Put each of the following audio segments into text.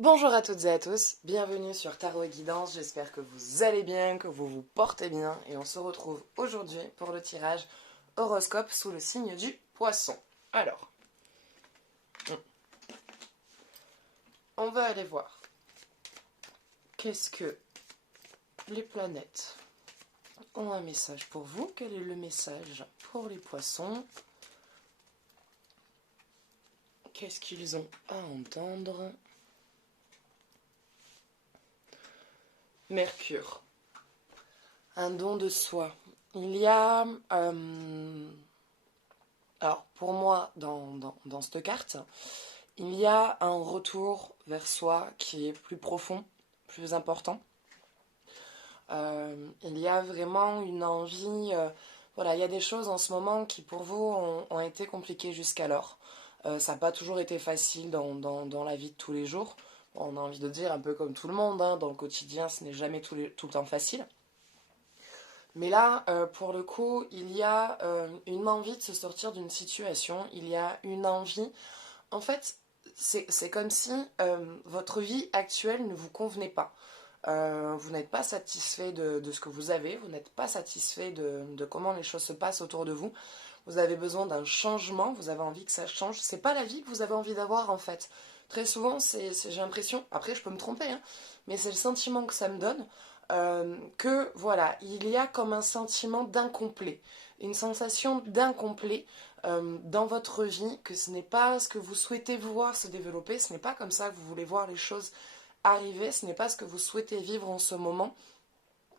Bonjour à toutes et à tous, bienvenue sur Tarot et Guidance, j'espère que vous allez bien, que vous vous portez bien et on se retrouve aujourd'hui pour le tirage horoscope sous le signe du Poisson. Alors, on va aller voir qu'est-ce que les planètes ont un message pour vous, quel est le message pour les Poissons, qu'est-ce qu'ils ont à entendre. Mercure, un don de soi. Il y a, alors pour moi, dans cette carte, il y a un retour vers soi qui est plus profond, plus important. Il y a vraiment une envie, voilà, il y a des choses en ce moment qui pour vous ont été compliquées jusqu'alors. Ça n'a pas toujours été facile dans la vie de tous les jours. Bon, on a envie de dire un peu comme tout le monde, hein, dans le quotidien, ce n'est jamais tout le temps facile. Mais là, pour le coup, il y a une envie de se sortir d'une situation, il y a une envie. En fait, c'est comme si votre vie actuelle ne vous convenait pas. Vous n'êtes pas satisfait de ce que vous avez, vous n'êtes pas satisfait de comment les choses se passent autour de vous. Vous avez besoin d'un changement, vous avez envie que ça change. C'est pas la vie que vous avez envie d'avoir en fait. Très souvent, j'ai l'impression, après je peux me tromper, hein, mais c'est le sentiment que ça me donne, que voilà, il y a comme un sentiment d'incomplet, une sensation d'incomplet dans votre vie, que ce n'est pas ce que vous souhaitez voir se développer, ce n'est pas comme ça que vous voulez voir les choses arriver, ce n'est pas ce que vous souhaitez vivre en ce moment.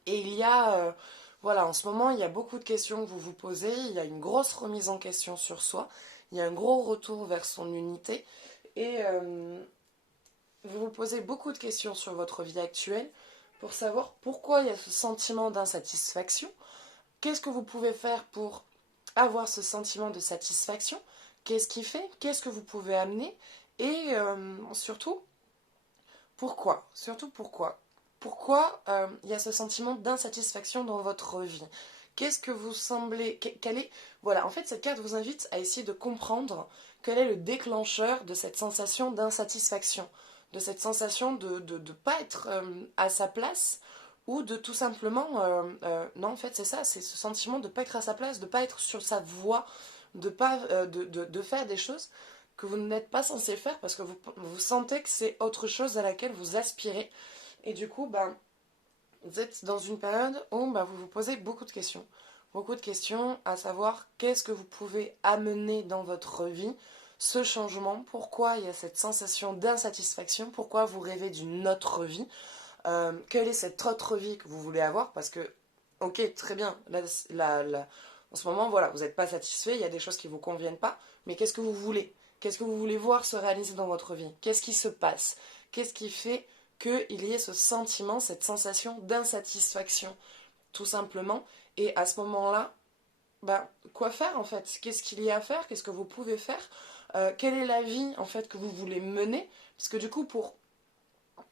Et il y a, voilà, en ce moment, il y a beaucoup de questions que vous vous posez, il y a une grosse remise en question sur soi, il y a un gros retour vers son unité, et vous vous posez beaucoup de questions sur votre vie actuelle pour savoir pourquoi il y a ce sentiment d'insatisfaction, qu'est-ce que vous pouvez faire pour avoir ce sentiment de satisfaction, qu'est-ce qui fait, qu'est-ce que vous pouvez amener, et surtout, pourquoi, surtout pourquoi. Pourquoi il y a ce sentiment d'insatisfaction dans votre vie? Qu'est-ce que vous semblez... Quel est... Voilà, en fait, cette carte vous invite à essayer de comprendre quel est le déclencheur de cette sensation d'insatisfaction, de cette sensation de ne pas être à sa place, ou de tout simplement... non, en fait, c'est ça, c'est ce sentiment de ne pas être à sa place, de ne pas être sur sa voie, de, pas, de faire des choses que vous n'êtes pas censé faire parce que vous sentez que c'est autre chose à laquelle vous aspirez. Et du coup, ben, vous êtes dans une période où ben, vous vous posez beaucoup de questions. Beaucoup de questions à savoir qu'est-ce que vous pouvez amener dans votre vie, ce changement, pourquoi il y a cette sensation d'insatisfaction, pourquoi vous rêvez d'une autre vie, quelle est cette autre vie que vous voulez avoir, parce que, ok, très bien, en ce moment, voilà, vous n'êtes pas satisfait, il y a des choses qui ne vous conviennent pas, mais qu'est-ce que vous voulez? Qu'est-ce que vous voulez voir se réaliser dans votre vie? Qu'est-ce qui se passe? Qu'est-ce qui fait qu'il y ait ce sentiment, cette sensation d'insatisfaction, tout simplement? Et à ce moment-là, ben, quoi faire en fait? Qu'est-ce qu'il y a à faire? Qu'est-ce que vous pouvez faire? Quelle est la vie en fait que vous voulez mener? Parce que du coup, pour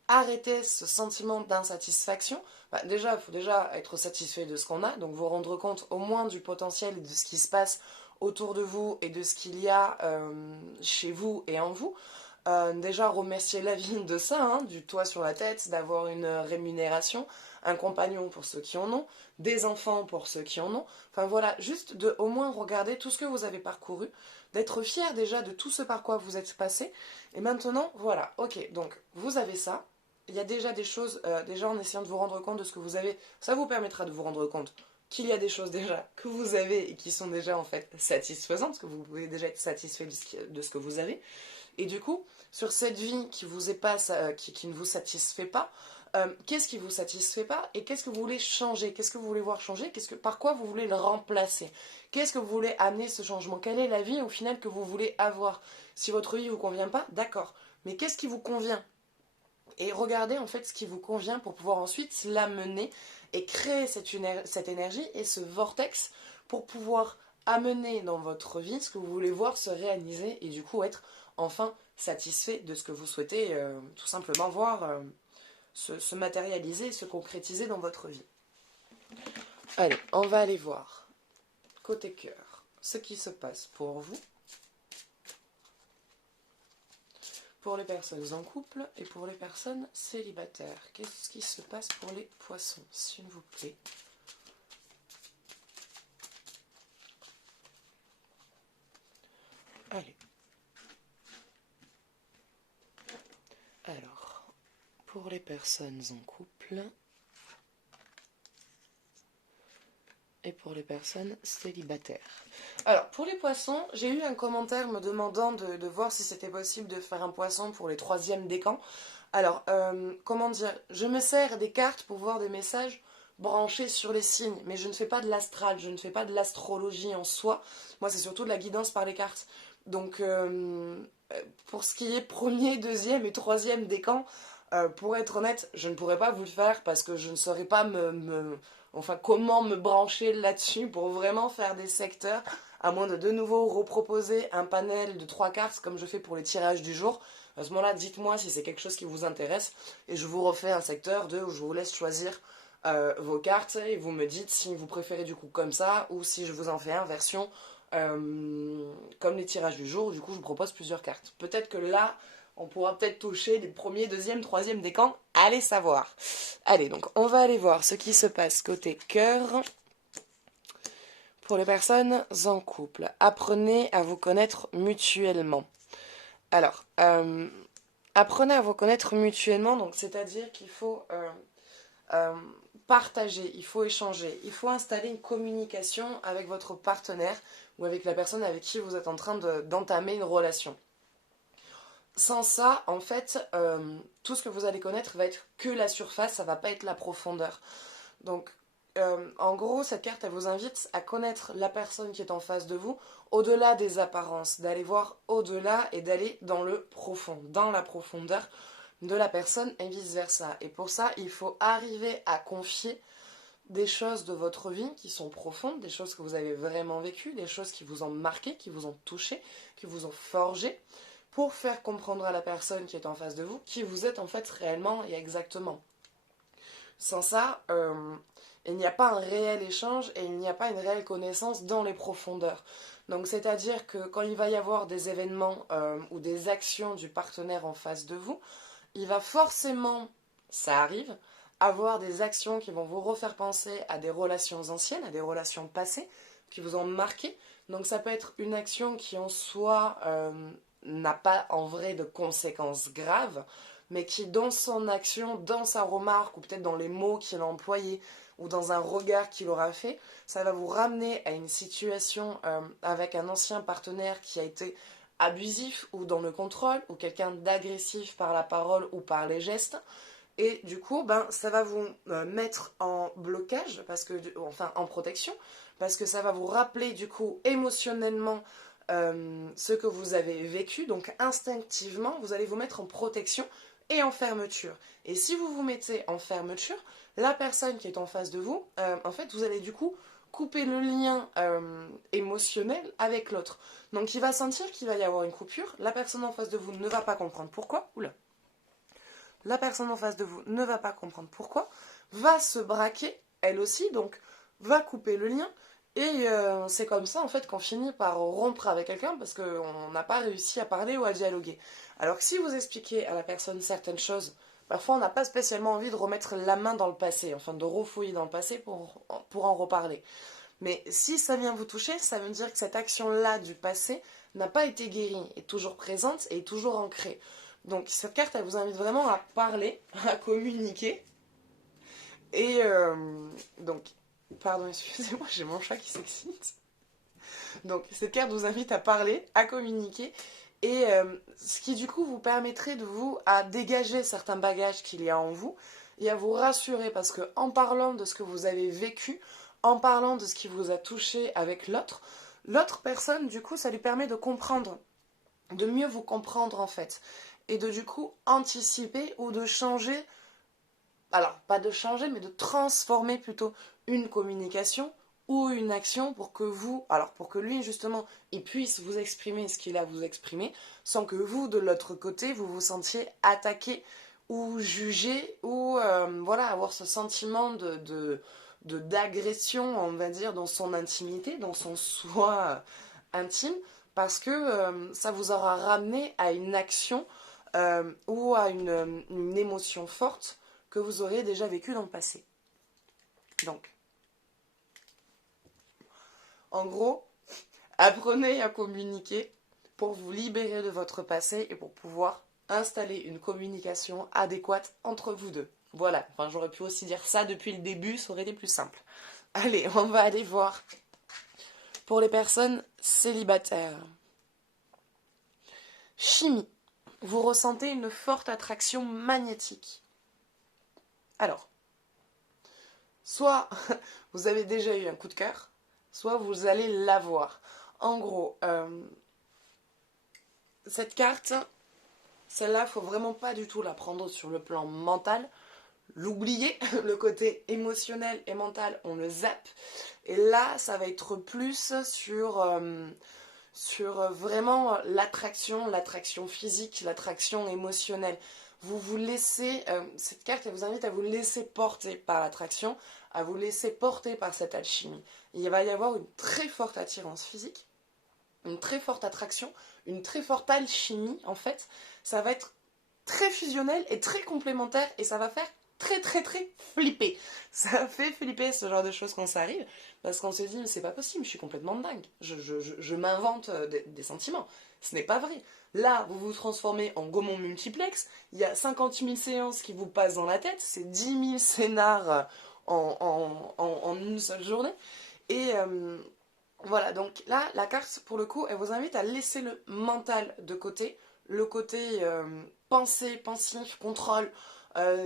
arrêter ce sentiment d'insatisfaction, bah déjà, il faut déjà être satisfait de ce qu'on a, donc vous rendre compte au moins du potentiel de ce qui se passe autour de vous et de ce qu'il y a chez vous et en vous. Déjà remercier la vie de ça, hein, du toit sur la tête, d'avoir une rémunération, un compagnon pour ceux qui en ont, des enfants pour ceux qui en ont. Enfin voilà, juste de au moins regarder tout ce que vous avez parcouru, d'être fier déjà de tout ce par quoi vous êtes passé. Et maintenant, voilà, ok, donc vous avez ça. Il y a déjà des choses, déjà en essayant de vous rendre compte de ce que vous avez, ça vous permettra de vous rendre compte qu'il y a des choses déjà que vous avez et qui sont déjà en fait satisfaisantes, que vous pouvez déjà être satisfait de ce que vous avez. Et du coup, sur cette vie qui vous est pas, qui ne vous satisfait pas, qu'est-ce qui vous satisfait pas et qu'est-ce que vous voulez changer? Qu'est-ce que vous voulez voir changer? Par quoi vous voulez le remplacer? Qu'est-ce que vous voulez amener ce changement? Quelle est la vie au final que vous voulez avoir? Si votre vie ne vous convient pas, d'accord. Mais qu'est-ce qui vous convient? Et regardez en fait ce qui vous convient pour pouvoir ensuite l'amener et créer cette énergie et ce vortex pour pouvoir amener dans votre vie ce que vous voulez voir se réaliser et du coup être enfin satisfait de ce que vous souhaitez tout simplement voir se matérialiser et se concrétiser dans votre vie. Allez, on va aller voir côté cœur ce qui se passe pour vous pour les personnes en couple et pour les personnes célibataires. Qu'est-ce qui se passe pour les poissons, s'il vous plaît? Allez. Alors, pour les personnes en couple et pour les personnes célibataires. Alors, pour les poissons, j'ai eu un commentaire me demandant de voir si c'était possible de faire un poisson pour les troisièmes décans. Alors, comment dire, je me sers des cartes pour voir des messages branchés sur les signes, mais je ne fais pas de l'astral, je ne fais pas de l'astrologie en soi. Moi, c'est surtout de la guidance par les cartes. Donc, pour ce qui est premier, deuxième et troisième décan, pour être honnête, je ne pourrais pas vous le faire parce que je ne saurais pas enfin, comment me brancher là-dessus pour vraiment faire des secteurs, à moins de nouveau reproposer un panel de 3 cartes comme je fais pour les tirages du jour. À ce moment-là, dites-moi si c'est quelque chose qui vous intéresse et je vous refais un secteur où je vous laisse choisir vos cartes et vous me dites si vous préférez du coup comme ça ou si je vous en fais un version comme les tirages du jour. Du coup, je vous propose plusieurs cartes. Peut-être que là, on pourra peut-être toucher les premiers, deuxième, troisième décans. Allez savoir. Allez, donc on va aller voir ce qui se passe côté cœur. Pour les personnes en couple, apprenez à vous connaître mutuellement. Alors, apprenez à vous connaître mutuellement, donc c'est-à-dire qu'il faut partager, il faut échanger, il faut installer une communication avec votre partenaire ou avec la personne avec qui vous êtes en train d'entamer une relation. Sans ça, en fait, tout ce que vous allez connaître va être que la surface, ça va pas être la profondeur. Donc, en gros, cette carte, elle vous invite à connaître la personne qui est en face de vous, au-delà des apparences, d'aller voir au-delà et d'aller dans le profond, dans la profondeur de la personne et vice-versa. Et pour ça, il faut arriver à confier des choses de votre vie qui sont profondes, des choses que vous avez vraiment vécues, des choses qui vous ont marqué, qui vous ont touché, qui vous ont forgé, pour faire comprendre à la personne qui est en face de vous qui vous êtes en fait réellement et exactement. Sans ça, il n'y a pas un réel échange et il n'y a pas une réelle connaissance dans les profondeurs. Donc c'est-à-dire que quand il va y avoir des événements ou des actions du partenaire en face de vous, il va forcément, ça arrive, avoir des actions qui vont vous refaire penser à des relations anciennes, à des relations passées, qui vous ont marqué. Donc ça peut être une action qui en soi n'a pas en vrai de conséquences graves, mais qui dans son action, dans sa remarque, ou peut-être dans les mots qu'il a employés, ou dans un regard qu'il aura fait, ça va vous ramener à une situation avec un ancien partenaire qui a été abusif ou dans le contrôle, ou quelqu'un d'agressif par la parole ou par les gestes. Et du coup, ça va vous mettre en blocage, enfin en protection, parce que ça va vous rappeler du coup émotionnellement ce que vous avez vécu. Donc instinctivement, vous allez vous mettre en protection et en fermeture. Et si vous vous mettez en fermeture, la personne qui est en face de vous, en fait, vous allez du coup couper le lien émotionnel avec l'autre. Donc il va sentir qu'il va y avoir une coupure. La personne en face de vous ne va pas comprendre pourquoi. Oula. La personne en face de vous ne va pas comprendre pourquoi, va se braquer, elle aussi, donc va couper le lien. Et c'est comme ça en fait qu'on finit par rompre avec quelqu'un parce qu'on n'a pas réussi à parler ou à dialoguer. Alors que si vous expliquez à la personne certaines choses, parfois on n'a pas spécialement envie de remettre la main dans le passé, enfin de refouiller dans le passé pour en reparler. Mais si ça vient vous toucher, ça veut dire que cette action-là du passé n'a pas été guérie, est toujours présente et est toujours ancrée. Donc cette carte, elle vous invite vraiment à parler, à communiquer. Et donc, pardon, excusez-moi, j'ai mon chat qui s'excite. Donc cette carte vous invite à parler, à communiquer. Et ce qui du coup vous permettrait de vous à dégager certains bagages qu'il y a en vous et à vous rassurer parce que en parlant de ce que vous avez vécu, en parlant de ce qui vous a touché avec l'autre personne du coup ça lui permet de comprendre, de mieux vous comprendre en fait et de du coup anticiper ou de changer, alors pas de changer mais de transformer plutôt une communication ou une action pour que pour que lui justement, il puisse vous exprimer ce qu'il a à vous exprimer, sans que vous, de l'autre côté, vous vous sentiez attaqué ou jugé, ou voilà, avoir ce sentiment d'agression, on va dire, dans son intimité, dans son soi intime, parce que ça vous aura ramené à une action ou à une émotion forte que vous aurez déjà vécue dans le passé. Donc, en gros, apprenez à communiquer pour vous libérer de votre passé et pour pouvoir installer une communication adéquate entre vous deux. Voilà, enfin j'aurais pu aussi dire ça depuis le début, ça aurait été plus simple. Allez, on va aller voir pour les personnes célibataires. Chimie. Vous ressentez une forte attraction magnétique. Alors, soit vous avez déjà eu un coup de cœur, soit vous allez l'avoir. En gros, cette carte, celle-là, il ne faut vraiment pas du tout la prendre sur le plan mental. L'oublier, le côté émotionnel et mental, on le zappe. Et là, ça va être plus sur vraiment l'attraction physique, l'attraction émotionnelle. Vous vous laissez, cette carte, elle vous invite à vous laisser porter par l'attraction, à vous laisser porter par cette alchimie. Il va y avoir une très forte attirance physique, une très forte attraction, une très forte alchimie, en fait. Ça va être très fusionnel et très complémentaire et ça va faire très très très flipper. Ça fait flipper ce genre de choses quand ça arrive parce qu'on se dit mais c'est pas possible, je suis complètement dingue. Je m'invente des sentiments. Ce n'est pas vrai. Là, vous vous transformez en Gaumont multiplex, il y a 50 000 séances qui vous passent dans la tête, c'est 10 000 scénars en une seule journée. Et voilà, donc là, la carte, pour le coup, elle vous invite à laisser le mental de côté, le côté pensée, pensif, contrôle,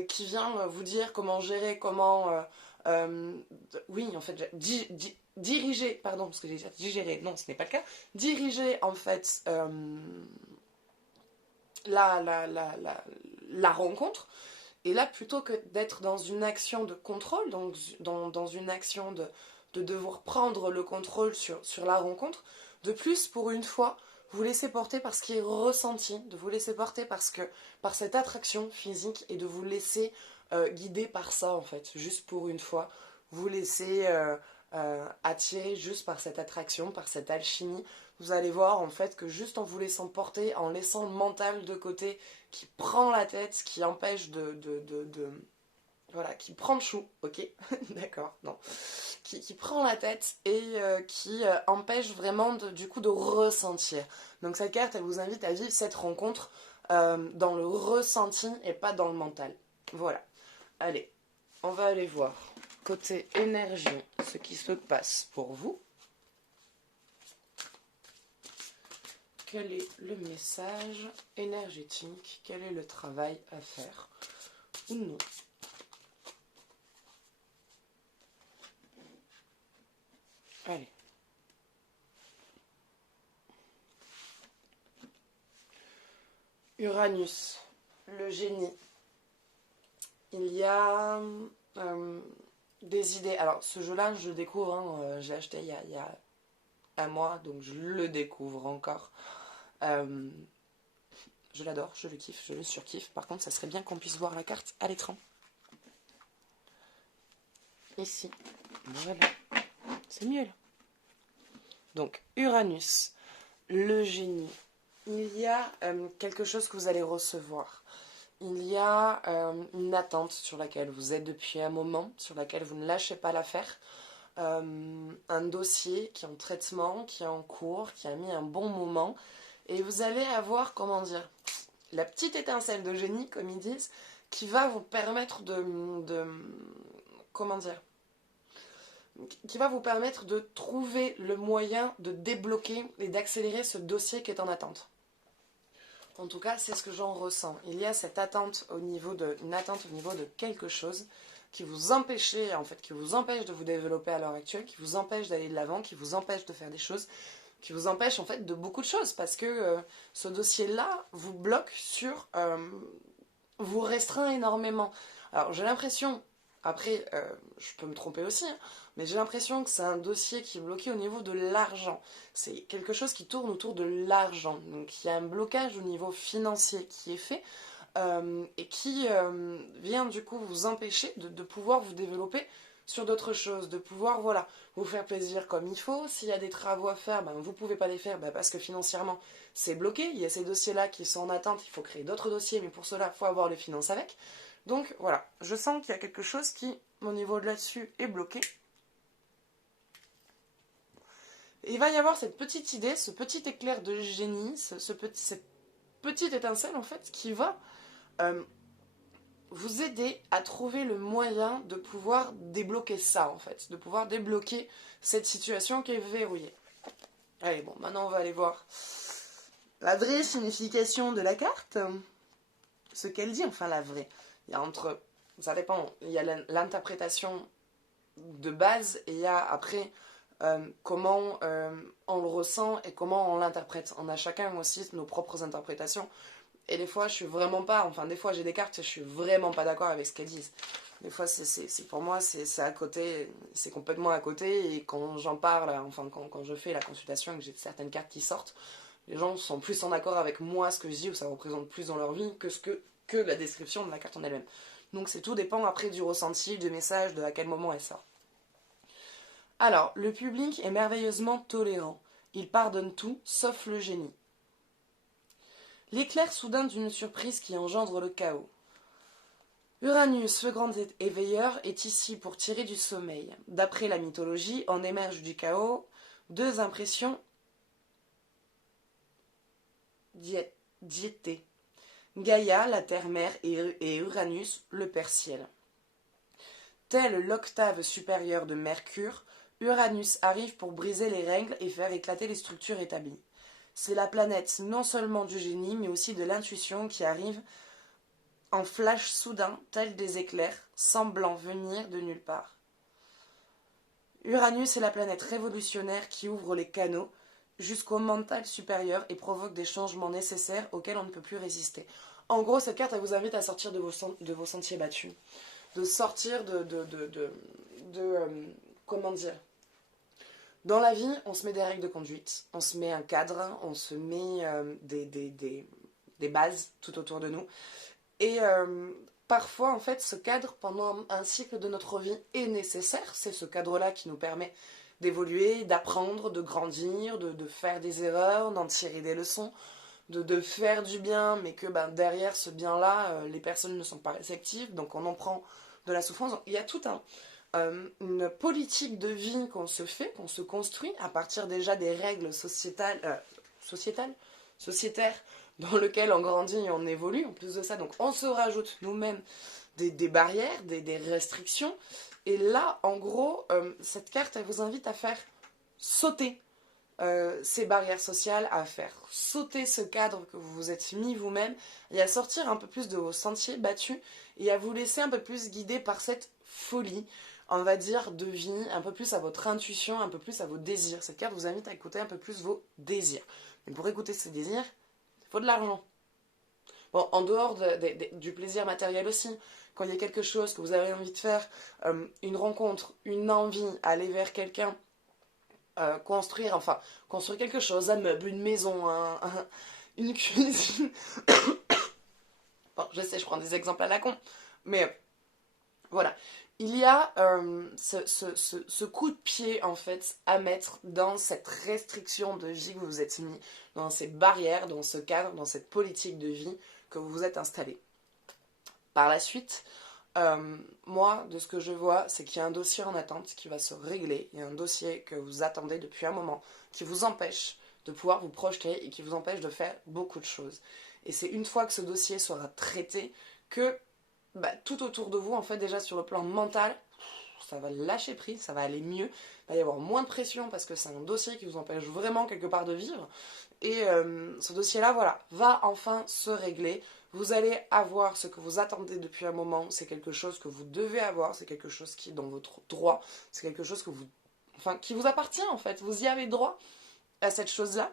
qui vient vous dire comment gérer, euh, oui, en fait, diriger, pardon, parce que j'ai dit digérer, non, ce n'est pas le cas, diriger, en fait, la, la, la, la, la rencontre. Et là, plutôt que d'être dans une action de contrôle, donc dans une action de devoir prendre le contrôle sur la rencontre, de plus, pour une fois, vous laissez porter par ce qui est ressenti, de vous laisser porter par cette attraction physique et de vous laisser guider par ça, en fait, juste pour une fois. Vous laissez attirer juste par cette attraction, par cette alchimie. Vous allez voir, en fait, que juste en vous laissant porter, en laissant le mental de côté, qui prend la tête, qui empêche voilà, qui prend le chou, ok. D'accord, non, qui prend la tête et qui empêche vraiment du coup de ressentir. Donc cette carte, elle vous invite à vivre cette rencontre dans le ressenti et pas dans le mental. Voilà. Allez, on va aller voir côté énergie ce qui se passe pour vous. Quel est le message énergétique? Quel est le travail à faire ou non? Allez. Uranus, le génie. Il y a des idées. Alors, ce jeu-là, je le découvre. Hein, j'ai acheté il y a un mois, donc je le découvre encore. Je l'adore, je le kiffe, je le surkiffe. Par contre, ça serait bien qu'on puisse voir la carte à l'écran. Ici. Voilà. C'est mieux là. Donc, Uranus, le génie. Il y a quelque chose que vous allez recevoir. Il y a une attente sur laquelle vous êtes depuis un moment, sur laquelle vous ne lâchez pas l'affaire. Un dossier qui est en traitement, qui est en cours, qui a mis un bon moment. Et vous allez avoir, comment dire, la petite étincelle de génie, comme ils disent, qui va vous permettre comment dire, qui va vous permettre de trouver le moyen de débloquer et d'accélérer ce dossier qui est en attente. En tout cas, c'est ce que j'en ressens. Il y a cette attente une attente au niveau de quelque chose qui vous empêche de vous développer à l'heure actuelle, qui vous empêche d'aller de l'avant, qui vous empêche de faire des choses, qui vous empêche en fait de beaucoup de choses, parce que ce dossier-là vous bloque vous restreint énormément. Alors j'ai l'impression, après je peux me tromper aussi, hein, mais j'ai l'impression que c'est un dossier qui est bloqué au niveau de l'argent. C'est quelque chose qui tourne autour de l'argent. Donc il y a un blocage au niveau financier qui est fait et qui vient du coup vous empêcher de pouvoir vous développer sur d'autres choses, de pouvoir, voilà, vous faire plaisir comme il faut. S'il y a des travaux à faire, ben, vous ne pouvez pas les faire parce que financièrement, c'est bloqué. Il y a ces dossiers-là qui sont en attente, il faut créer d'autres dossiers, mais pour cela, il faut avoir les finances avec. Donc voilà, je sens qu'il y a quelque chose qui, au niveau de là-dessus, est bloqué. Et il va y avoir cette petite idée, ce petit éclair de génie, cette petite étincelle en fait, qui va vous aider à trouver le moyen de pouvoir débloquer ça en fait, de pouvoir débloquer cette situation qui est verrouillée. Allez, bon, maintenant on va aller voir la vraie signification de la carte, ce qu'elle dit, enfin la vraie. Il y a entre, ça dépend, il y a l'interprétation de base et il y a après comment on le ressent et comment on l'interprète. On a chacun aussi nos propres interprétations. Et des fois, je suis vraiment pas, enfin des fois j'ai des cartes, je suis vraiment pas d'accord avec ce qu'elles disent. Des fois, pour moi, c'est à côté, c'est complètement à côté. Et quand j'en parle, enfin quand je fais la consultation et que j'ai certaines cartes qui sortent, les gens sont plus en accord avec moi, ce que je dis, ou ça représente plus dans leur vie que la description de la carte en elle-même. Donc c'est tout dépend après du ressenti, du message, de à quel moment elle sort. Alors, le public est merveilleusement tolérant. Il pardonne tout, sauf le génie. L'éclair soudain d'une surprise qui engendre le chaos. Uranus, le grand éveilleur, est ici pour tirer du sommeil. D'après la mythologie, en émerge du chaos deux impressions diétées. Gaïa, la terre-mère, et Uranus, le père-ciel. Tel l'octave supérieure de Mercure, Uranus arrive pour briser les règles et faire éclater les structures établies. C'est la planète non seulement du génie, mais aussi de l'intuition qui arrive en flash soudain, tel des éclairs, semblant venir de nulle part. Uranus est la planète révolutionnaire qui ouvre les canaux jusqu'au mental supérieur et provoque des changements nécessaires auxquels on ne peut plus résister. En gros, cette carte, elle vous invite à sortir de vos sentiers battus, de sortir comment dire. Dans la vie, on se met des règles de conduite, on se met un cadre, on se met des bases tout autour de nous. Et parfois, en fait, ce cadre, pendant un cycle de notre vie, est nécessaire. C'est ce cadre-là qui nous permet d'évoluer, d'apprendre, de grandir, de faire des erreurs, d'en tirer des leçons, de faire du bien, mais que derrière ce bien-là, les personnes ne sont pas réceptives, donc on en prend de la souffrance. Donc, il y a tout une politique de vie qu'on se fait, qu'on se construit à partir déjà des règles sociétaires, dans lesquelles on grandit et on évolue. En plus de ça, donc on se rajoute nous-mêmes des barrières, des restrictions. Et là, en gros, cette carte, elle vous invite à faire sauter ces barrières sociales, à faire sauter ce cadre que vous vous êtes mis vous-même et à sortir un peu plus de vos sentiers battus et à vous laisser un peu plus guider par cette folie, on va dire, de vie, un peu plus à votre intuition, un peu plus à vos désirs. Cette carte vous invite à écouter un peu plus vos désirs. Mais pour écouter ces désirs, il faut de l'argent. Bon, en dehors du plaisir matériel aussi, quand il y a quelque chose que vous avez envie de faire, une rencontre, une envie, aller vers quelqu'un, construire quelque chose, un meuble, une maison, une cuisine. Bon, je sais, je prends des exemples à la con, mais voilà. Il y a ce coup de pied, en fait, à mettre dans cette restriction de vie que vous vous êtes mis, dans ces barrières, dans ce cadre, dans cette politique de vie que vous vous êtes installé. Par la suite, moi, de ce que je vois, c'est qu'il y a un dossier en attente qui va se régler. Il y a un dossier que vous attendez depuis un moment, qui vous empêche de pouvoir vous projeter et qui vous empêche de faire beaucoup de choses. Et c'est une fois que ce dossier sera traité que tout autour de vous, en fait, déjà sur le plan mental, ça va lâcher prise, ça va aller mieux, il va y avoir moins de pression parce que c'est un dossier qui vous empêche vraiment quelque part de vivre. Et ce dossier-là, voilà, va enfin se régler. Vous allez avoir ce que vous attendez depuis un moment, c'est quelque chose que vous devez avoir, c'est quelque chose qui est dans votre droit, c'est quelque chose qui vous appartient en fait, vous y avez droit à cette chose-là.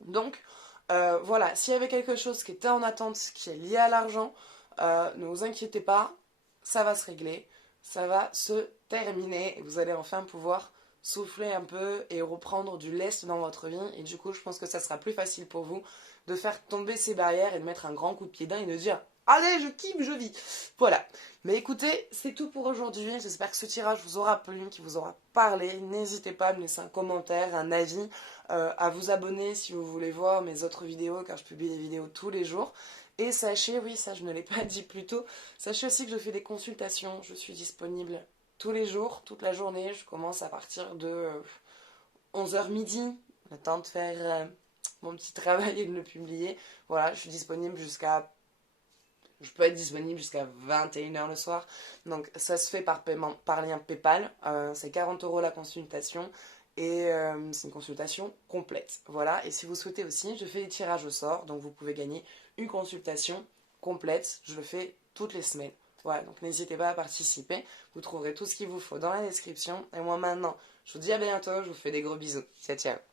Donc, voilà, s'il y avait quelque chose qui était en attente, qui est lié à l'argent, ne vous inquiétez pas, ça va se régler, ça va se terminer et vous allez enfin pouvoir souffler un peu et reprendre du lest dans votre vie. Et du coup, je pense que ça sera plus facile pour vous de faire tomber ces barrières et de mettre un grand coup de pied d'un et de dire Allez, je kiffe, je vis. Voilà. Mais écoutez, c'est tout pour aujourd'hui. J'espère que ce tirage vous aura plu, qu'il vous aura parlé. N'hésitez pas à me laisser un commentaire, un avis, à vous abonner si vous voulez voir mes autres vidéos, car je publie des vidéos tous les jours. Et sachez, oui, ça je ne l'ai pas dit plus tôt, sachez aussi que je fais des consultations. Je suis disponible tous les jours, toute la journée. Je commence à partir de 11h midi, le temps de faire mon petit travail et de le publier. Voilà, je suis disponible je peux être disponible jusqu'à 21h le soir. Donc ça se fait par paiement, par lien PayPal. C'est 40 € la consultation. Et c'est une consultation complète. Voilà. Et si vous souhaitez aussi, je fais des tirages au sort. Donc vous pouvez gagner une consultation complète. Je le fais toutes les semaines. Voilà. Donc n'hésitez pas à participer. Vous trouverez tout ce qu'il vous faut dans la description. Et moi maintenant, je vous dis à bientôt. Je vous fais des gros bisous. Ciao, ciao.